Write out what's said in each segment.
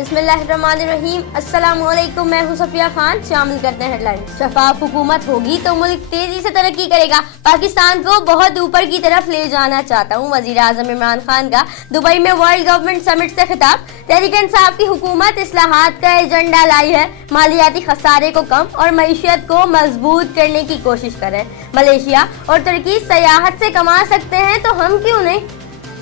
बिस्मिल्लाहिर्रहमानिर्रहीम। अस्सलामुअलैकुम, मैं हूं सफिया खान। शामिल करते हैं हेडलाइन। शफाफ हुकूमत होगी तो मुल्क तेजी से तरक्की करेगा। पाकिस्तान को बहुत ऊपर की तरफ ले जाना चाहता हूं। वजीर आजम इमरान खान का दुबई में वर्ल्ड गवर्नमेंट समिट से खिताब। तहरीक इंसाफ की हुकूमत इस्लाहात का एजेंडा लाई है। मालियाती खसारे को कम और मईशत को मजबूत करने की कोशिश करें। मलेशिया और तुर्की सयाहत से कमा सकते हैं तो हम क्यों नहीं।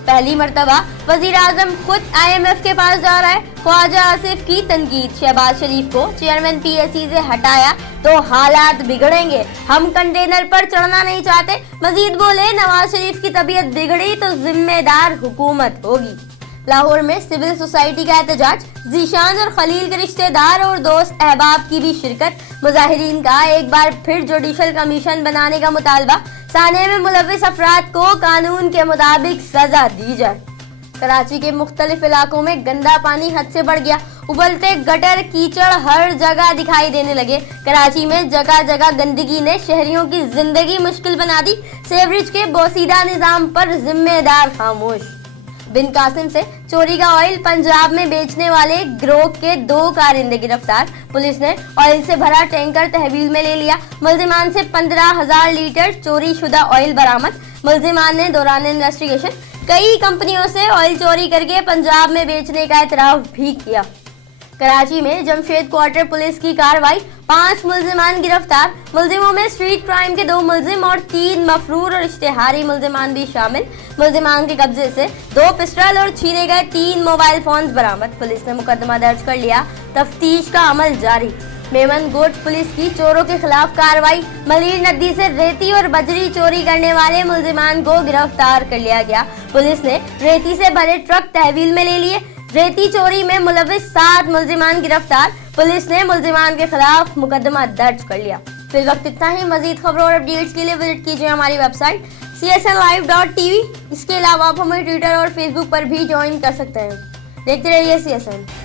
पहली मर्तबा वजीर आजम खुद IMF के पास जा रहा है। ख्वाजा आसिफ की तनकीद। शहबाज शरीफ को चेयरमैन PSC से हटाया तो हालात बिगड़ेंगे। हम कंटेनर पर चढ़ना नहीं चाहते। मजीद बोले, नवाज शरीफ की तबीयत बिगड़ी तो जिम्मेदार हुकूमत होगी। लाहौर में सिविल सोसाइटी का एहतजाज। जीशान और खलील के रिश्तेदार और दोस्त अहबाब की भी शिरकत। मुजाहिरीन का एक बार फिर जुडिशल कमीशन बनाने का मुतालबा। साने में मुलविस अफराद को कानून के मुताबिक सजा दी जाए। कराची के मुख्तलिफ इलाकों में गंदा पानी हद से बढ़ गया। उबलते गटर कीचड़ हर जगह दिखाई देने लगे। कराची में जगह जगह गंदगी ने शहरियों की जिंदगी मुश्किल बना दी। सेवरेज के बोसीदा निजाम पर जिम्मेदार खामोश। बिन कासिम से चोरी का ऑयल पंजाब में बेचने वाले गिरोह के 2 कारिंदे गिरफ्तार। पुलिस ने ऑयल से भरा टैंकर तहवील में ले लिया। मुल्जिमान से 15,000 लीटर चोरी शुदा ऑयल बरामद। मुल्जिमान ने दौरान इन्वेस्टिगेशन कई कंपनियों से ऑयल चोरी करके पंजाब में बेचने का एतराफ भी किया। कराची में जमशेद क्वार्टर पुलिस की कार्रवाई। 5 मुल्जिमान गिरफ्तार। मुल्जिमों में स्ट्रीट क्राइम के 2 मुल्जिम और 3 मफरूर और इश्तेहारी मुल्जिमान भी शामिल। मुल्जिमान के कब्जे से 2 पिस्टल और छीने गए 3 मोबाइल फोन बरामद। पुलिस ने मुकदमा दर्ज कर लिया। तफ्तीश का अमल जारी। मेमन गोट पुलिस की चोरों के खिलाफ कार्रवाई। मलीर नदी से रेती और बजरी चोरी करने वाले मुल्जिमान को गिरफ्तार कर लिया गया। पुलिस ने रेती से भरे ट्रक तहवील में ले लिए। रेती चोरी में मुलविस 7 मुल्जिमान गिरफ्तार। पुलिस ने मुल्जिमान के खिलाफ मुकदमा दर्ज कर लिया। फिल वक्त इतना ही। मजीद खबरों और अपडेट्स के लिए विजिट कीजिए हमारी वेबसाइट csnlive.tv। इसके अलावा आप हमें ट्विटर और फेसबुक पर भी ज्वाइन कर सकते हैं। देखते रहिए CSN।